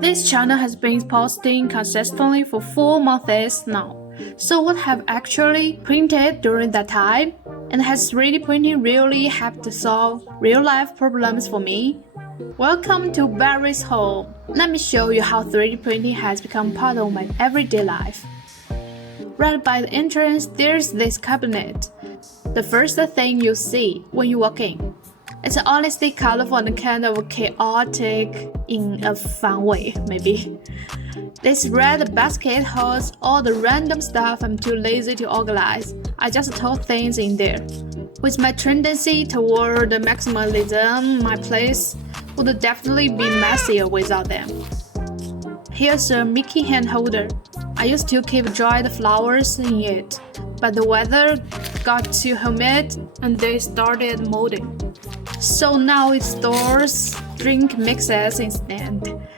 This channel has been posting consistently for 4 months now. So what have actually printed during that time? And has 3D printing really helped to solve real-life problems for me? Welcome to Barry's home. Let me show you how 3D printing has become part of my everyday life. Right by the entrance, there's this cabinet. The first thing you see when you walk in. It's honestly colorful and kind of chaotic in a fun way, maybe. This red basket holds all the random stuff I'm too lazy to organize. I just throw things in there. With my tendency toward maximalism, my place would definitely be messier without them. Here's a Mickey hand holder. I used to keep dried flowers in it, but the weather got too humid and they started molding. So now it stores drink mixes instead.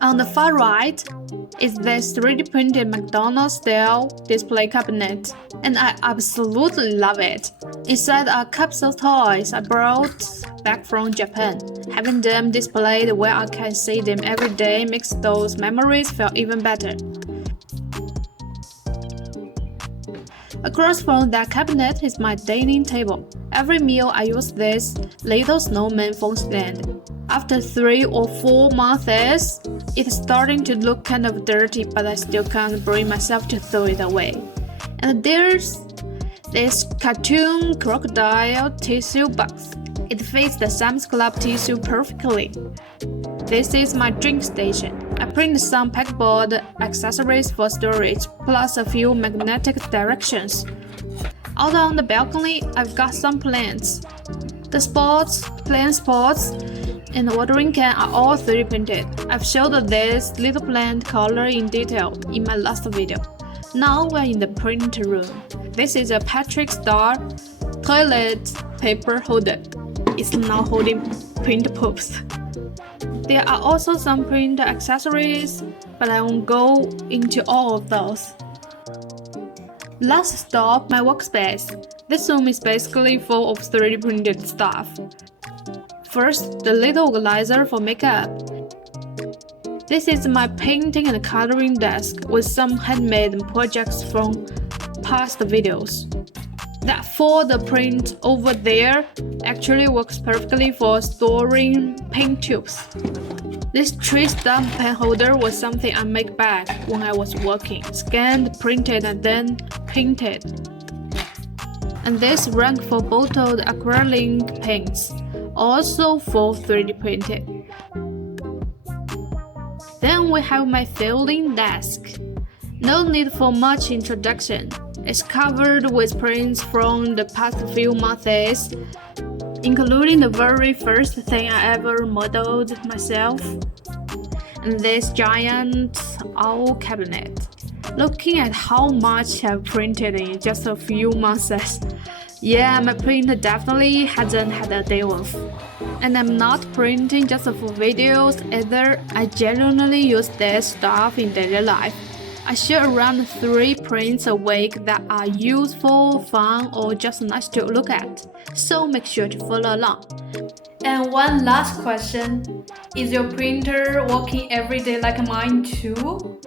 On the far right is this 3D printed McDonald's style display cabinet, and I absolutely love it. Inside are capsule toys I brought back from Japan. Having them displayed where I can see them every day makes those memories feel even better. Across from that cabinet is my dining table. Every meal I use this little snowman phone stand. After 3 or 4 months, it's starting to look kind of dirty, but I still can't bring myself to throw it away. And there's this cartoon crocodile tissue box. It fits the Sam's Club tissue perfectly. This is my drink station. I printed some pegboard accessories for storage, plus a few magnetic directions. Out on the balcony, I've got some plants. The plant spots, and the watering can are all 3D printed. I've showed this little plant color in detail in my last video. Now we're in the print room. This is a Patrick Star toilet paper holder. It's now holding print poops. There are also some print accessories, but I won't go into all of those. Last stop, my workspace. This room is basically full of 3D printed stuff. First, the little organizer for makeup. This is my painting and coloring desk with some handmade projects from past videos. That folder print over there actually works perfectly for storing paint tubes. This tree stump pen holder was something I made back when I was working, scanned, printed, and then painted. And this rack for bottled acrylic paints, also for 3D printed. Then we have my filing desk. No need for much introduction. It's covered with prints from the past few months, including the very first thing I ever modeled myself, and this giant owl cabinet. Looking at how much I've printed in just a few months, yeah, my printer definitely hasn't had a day off. And I'm not printing just for videos either. I genuinely use this stuff in daily life. I share around 3 prints a week that are useful, fun, or just nice to look at. So make sure to follow along. And one last question. Is your printer working every day like mine too?